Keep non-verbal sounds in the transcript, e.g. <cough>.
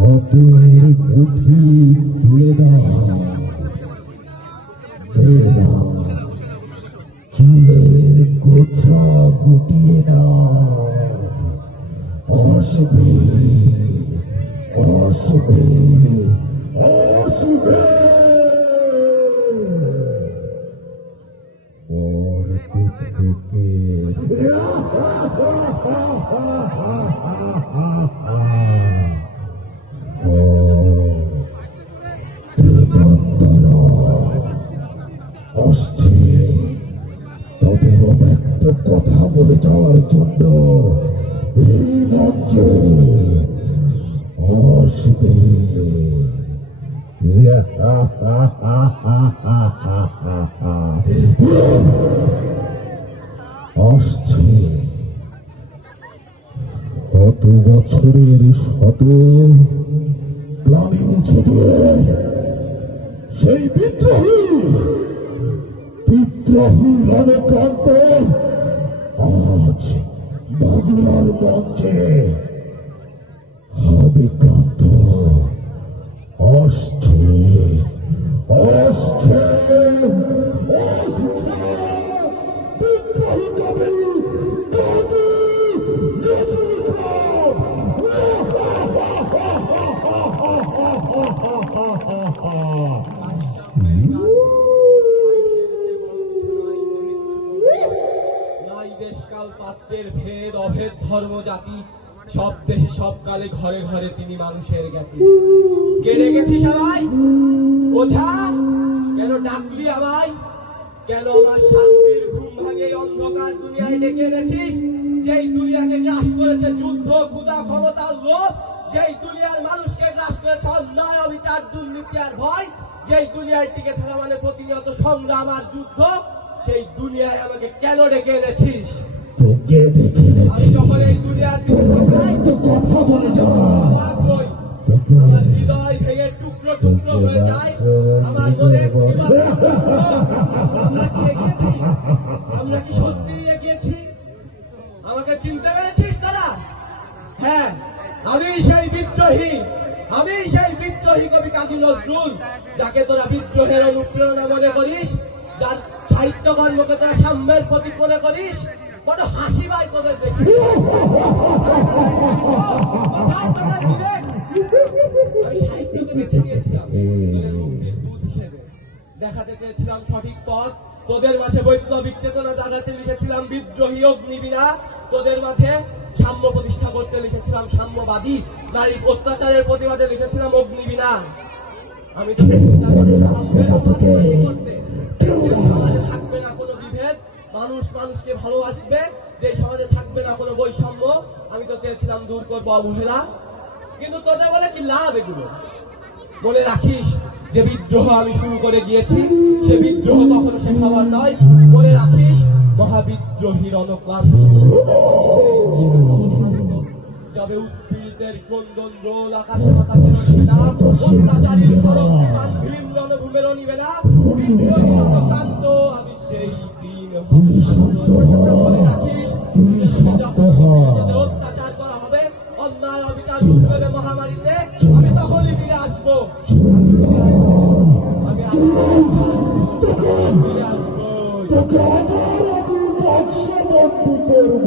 হাতের পুঁথি তুলে দাও দাও চুলের গোছা গুটিয়ে নাও আসবে কথা বলে যাওয়ার জন্য এই আসবে আসছে কত বছরের শত প্রাণী মুছে দিয়ে সেই বিদ্রোহী বিদ্রোহী রণক্রান্ত আজ বাংলার মঞ্চে হবে ক্রান্ত আসছে আসছে আসছে বিদ্রোহী কবি কাজী নজরুল ইসলাম নাই দেশকাল পাত্রের ভেদ, অভেদ ধর্ম জাতি সব দেশে সব কালে ঘরে ঘরে তিনি মানুষের জ্ঞাতি। কেড়ে গেছি সবাই? ওঝা? কেন ডাকলি আমায়? কেন আমার শান্তির ঘুম ভাঙে অন্ধকার দুনিয়ায় ডেকে এনেছিস? যেই দুনিয়াকে গ্রাস করেছে যুদ্ধ ক্ষুদা ক্ষমতার লোভ, যেই দুনিয়ার মানুষকে গ্রাস করেছে অন্যায়, অবিচার, দুর্নীতি আর ভয়, যেই দুনিয়ায় টিকে থাকা মানে প্রতিনিয়ত সংগ্রাম আর যুদ্ধ, সেই দুনিয়ায় আমাকে কেন ডেকে এনেছিস? হ্যাঁ আমি সেই বিদ্রোহী, আমি সেই বিদ্রোহী কবি কাজী নজরুল, যাকে তোরা বিদ্রোহের অনুপ্রেরণা মনে করিস, যার সাহিত্য কর্মকে তোরা সাম্যের প্রতীক মনে করিস বড় হাসি পায় তোদের দেখে? আমি সাহিত্যকে বেছে নিয়েছিলাম। দেখাতে চেয়েছিলাম সঠিক পথ। তোদের মাঝে বৈপ্লবিক চেতনা জাগাতে লিখেছিলাম বিদ্রোহী অগ্নিবীণা তোদের মাঝে সাম্য প্রতিষ্ঠা করতে লিখেছিলাম সাম্যবাদী। নারীর অত্যাচারের প্রতিবাদে লিখেছিলাম অগ্নিবীণা আমি <laughs> করতে। মানুষ মানুষকে ভালোবাসবে, যে সমাজে থাকবে না কোনো বৈষম্য, আমি তো চেয়েছিলাম দূর করব অবহেলা কিন্তু তোদের বলে কি লাভ এগুলো? মনে রাখিস, যে বিদ্রোহ আমি শুরু করে গিয়েছি সে বিদ্রোহ কখনো শেখাবার নয়। বলে রাখিস মহাবিদ্রোহীর অনুক্লান্ত যাবে উৎপীড়িতের ক্রন্দন রোল আকাশে বাতাসে না। অত্যাচারীর ভীম রণভূমেরও নিবে না। বিদ্রোহীর ঢুকবে মহামারীতে আমি তখনই ফিরে আসব আমি আসব করব